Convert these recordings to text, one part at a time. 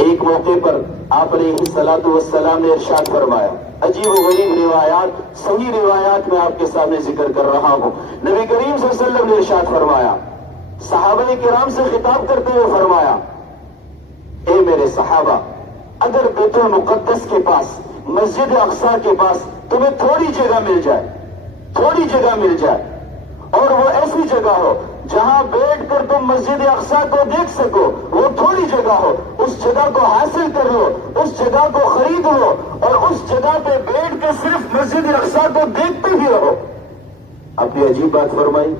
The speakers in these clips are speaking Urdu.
ایک موقع پر آپ علیہ الصلوۃ والسلام نے ارشاد فرمایا، عجیب و غریب روایات، صحیح روایات میں آپ کے سامنے ذکر کر رہا ہوں۔ نبی کریم صلی اللہ علیہ وسلم نے ارشاد فرمایا، صحابہ کرام سے خطاب کرتے ہوئے فرمایا، اے میرے صحابہ، اگر بیت المقدس کے پاس، مسجد اقصی کے پاس تمہیں تھوڑی جگہ مل جائے، تھوڑی جگہ مل جائے، اور وہ ایسی جگہ ہو جہاں بیٹھ کر تم مسجد اقصی کو دیکھ سکو، وہ تھوڑی جگہ ہو، اس جگہ کو حاصل کر لو، اس جگہ کو خرید لو، اور اس جگہ پہ بیٹھ کے صرف مسجد اقصی کو دیکھتے ہی رہو۔ آپ نے عجیب بات فرمائی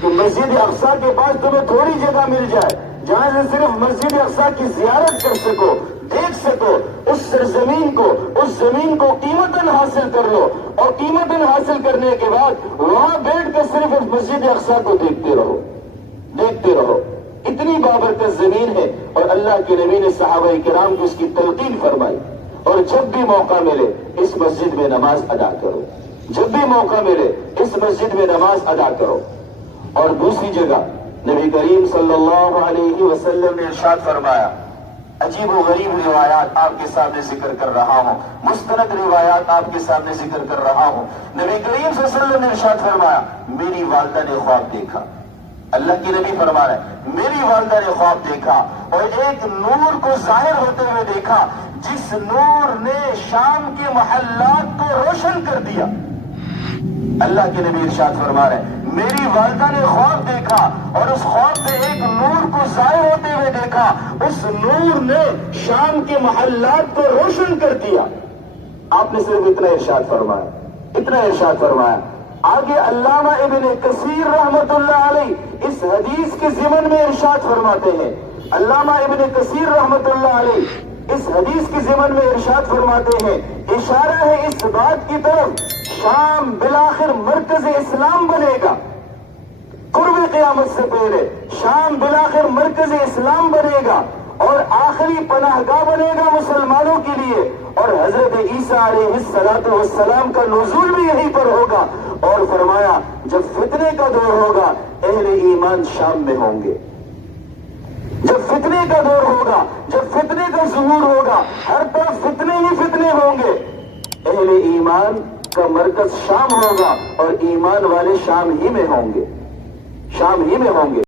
کہ مسجد اقصی کے پاس تمہیں تھوڑی جگہ مل جائے جہاں سے صرف مسجد اقصی کی زیارت کر سکو، دیکھ سکو، اس سرزمین کو، اس زمین کو قیمتاً حاصل کر لو، اور قیمتاً حاصل کرنے کے بعد وہاں بیٹھ کے صرف اس مسجد اقصی کو دیکھتے رہو، دیکھتے رہو۔ اتنی بابرکت زمین ہے، اور اللہ کے نبی نے صحابہ کرام کو اس کی تلقین فرمائی، اور جب بھی موقع ملے اس مسجد میں نماز ادا کرو، جب بھی موقع ملے اس مسجد میں نماز ادا کرو۔ اور دوسری جگہ نبی کریم صلی اللہ علیہ وسلم نے ارشاد فرمایا، عجیب و غریب روایات آپ کے سامنے ذکر کر رہا ہوں، مستند روایات آپ کے سامنے ذکر کر رہا ہوں۔ نبی کریم صلی اللہ علیہ وسلم نے ارشاد فرمایا، میری والدہ نے خواب دیکھا، اللہ کی نبی فرما رہے ہیں، میری والدہ نے خواب دیکھا اور ایک نور کو ظاہر ہوتے ہوئے دیکھا، جس نور نے شام کے محلات کو روشن کر دیا۔ اللہ کے نبی ارشاد فرما رہے ہیں، میری والدہ نے خواب دیکھا اور اس خواب میں ایک نور کو ظاہر ہوتے ہوئے دیکھا، اس نور نے شام کے محلات کو روشن کر دیا۔ آپ نے صرف اتنا ارشاد فرمایا، اتنا ارشاد فرمایا۔ آگے علامہ ابن کثیر رحمت اللہ علیہ اس حدیث کے ضمن میں ارشاد فرماتے ہیں، علامہ ابن کثیر رحمت اللہ علیہ اس حدیث کے ضمن میں ارشاد فرماتے ہیں، اشارہ ہے اس بات کی طرف، شام بالآخر مرکز اسلام بنے گا، قرب قیامت سے پہلے شام بالآخر مرکز اسلام بنے گا اور آخری پناہ گاہ بنے گا مسلمانوں کے لیے، اور حضرت عیسیٰ علیہ السلام کا نزول بھی یہیں پر ہوگا۔ اور فرمایا، جب فتنے کا دور ہوگا اہل ایمان شام میں ہوں گے، جب فتنے کا دور ہوگا، جب فتنے کا ظہور ہوگا، ہر طرف فتنے ہی فتنے ہوں گے، اہل ایمان کا مرکز شام ہوگا اور ایمان والے شام ہی میں ہوں گے، شام ہی میں ہوں گے۔